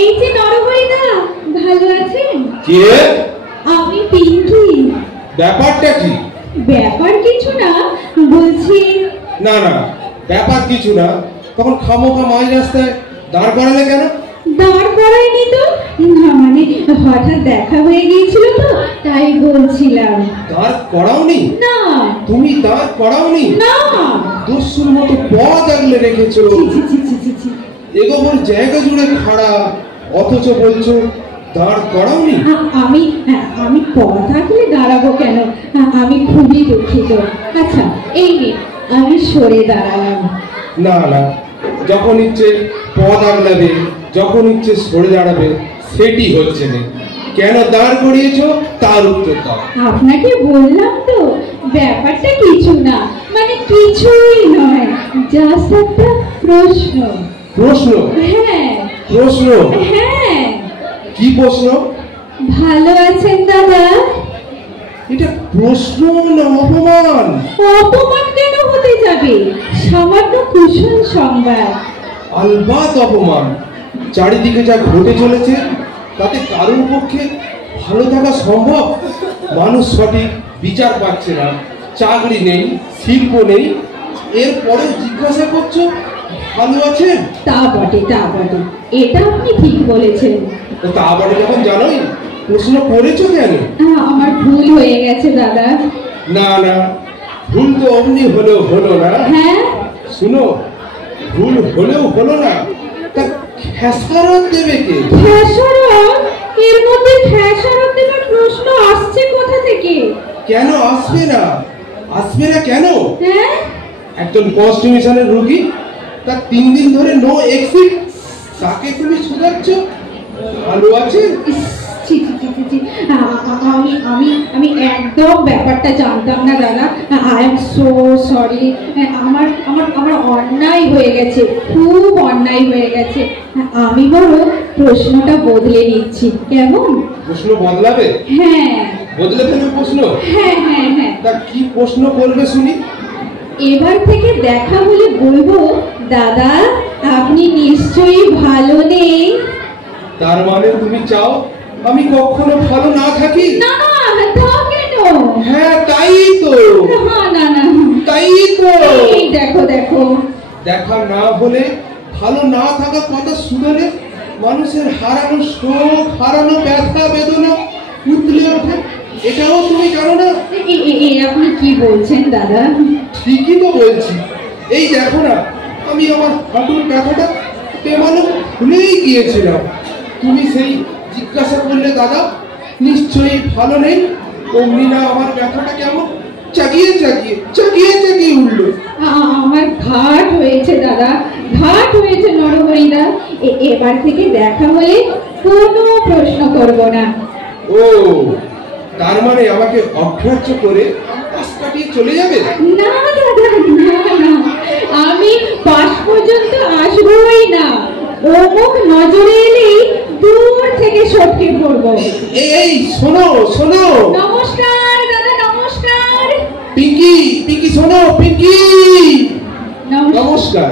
এই যে নরহরিদা, ভালো আছেন? কে? আমি পিঙ্কি। ব্যাপারটা কি? ব্যাপার কিছু না, বলছি। না না, ব্যাপার কিছু না। তখন খামোখা মাঝ রাস্তায় দাঁড় করালে কেন? দাঁড় করাইনি তো, না মানে হঠাৎ দেখা হয়ে গিয়েছিল তো, তাই বলছিলাম। দাঁড় করাওনি? না। তুমি দাঁড় করাওনি? না। দস্যুর মতো পথ আগলে রেখেছো। এগোবার জায়গা জুড়ে খাড়া, অথচ বলছো দাঁড় করাওনি। আমি পথ আগলে দাঁড়াবো কেন? আমি খুবই দুঃখিত। আচ্ছা এই নে, আমি সরে দাঁড়ালাম। না না, যখন ইচ্ছে পথ আগলাবে, যখন ইচ্ছে সরে দাঁড়াবে, সেটি হচ্ছে না। কেন দাঁড় করিয়েছো তার উত্তর দাও। আপনাকে বললাম তো, ব্যাপারটা কিছু না, মানে কিছুই নয়, জাস্ট একটা প্রশ্ন। প্রশ্ন? হ্যাঁ। প্রশ্ন? হ্যাঁ। কি প্রশ্ন? ভালো আছেন দাদা? এটা প্রশ্ন না অপমান? অপমান কেন হতে যাবে? সামান্য কুশল সংবাদ। আলবাত অপমান। চারিদিকে যা ঘটে চলেছে তাতে কারোর পক্ষে ভালো থাকা সম্ভব? মানুষ সঠিক বিচার পাচ্ছে না, চাকরি নেই, শিল্প নেই, এরপরে জিজ্ঞাসা করছো ভালো আছেন? তা বটে, তা বটে, এটা আপনি ঠিক বলেছেন। তা বটে যখন জানোই, প্রশ্ন করেছো কেন? আমার ভুল হয়ে গেছে দাদা। না না, ভুল তো অমনি হলেও হলো না। হ্যাঁ। শুনো, ভুল হলেও হলো না, তা খেসারত দেবে কে? খেসারত? এর মধ্যে খেসারত দেবার প্রশ্ন আসছে কোথা থেকে? কেন আসবে না? আসবে না কেন? হ্যাঁ? একজন কনস্টিটিউশনের রোগী, তার 3 দিন ধরে নো এক্সিট, তাকে তুমি শুধাচ্ছ ভালো আছে? আমি একদম ব্যাপারটা জানতাম না দাদা। I am so sorry. আমার অন্যায় হয়ে গেছে, খুব অন্যায় হয়ে গেছে। আমি বড় প্রশ্নটা বদলে নিচ্ছি, কেমন? প্রশ্ন বদলাবে? হ্যাঁ। বদলে ফেলবে প্রশ্ন? হ্যাঁ হ্যাঁ হ্যাঁ। তা কি প্রশ্ন করবে শুনি? এবার থেকে দেখা হলে বলবো, দাদা আপনি নিশ্চয়ই ভালো নেই। তার মানে তুমি চাও আমি কখনো ভালো না থাকি? না না, তা কেন? হ্যাঁ তাই তো। না না না, তাই তো। এই দেখো দেখো। দেখা না হলে, ভালো না থাকার কথা শুনলে মানুষের হারানো শোক, হারানো ব্যথা বেদনা উতলে ওঠে। এটাও তুমি জানো না? আপনি কি বলছেন দাদা? ঠিকই তো বলছি। এই দেখো না, আমি আমার হাঁটুর ব্যথাটা তেমালো ভুলেই গিয়েছিলাম। তুমি সেই জিজ্ঞাসা করলে দাদা নিশ্চয়ই ভালো নেই, অমনি না আমার ব্যথাটা কেমন চাগিয়ে চাগিয়ে চাগিয়ে চাগিয়ে উঠলো। আমার ঘাট হয়েছে দাদা, ঘাট হয়েছে নরহরিদা। এবার থেকে দেখা হলে কোনো প্রশ্ন করব না। ও, তার মানে আমাকে অগ্রাহ্য করে পাশ কাটিয়ে চলে যাবে? না দাদা, না না, আমি পাশ পর্যন্ত আসবোই না। অমুক নজরে এলেই দূর থেকে সটকে পড়বো। এই শোনো শোনো। নমস্কার দাদা, নমস্কার। পিঙ্কি, পিঙ্কি শোনো, পিঙ্কি। নমস্কার।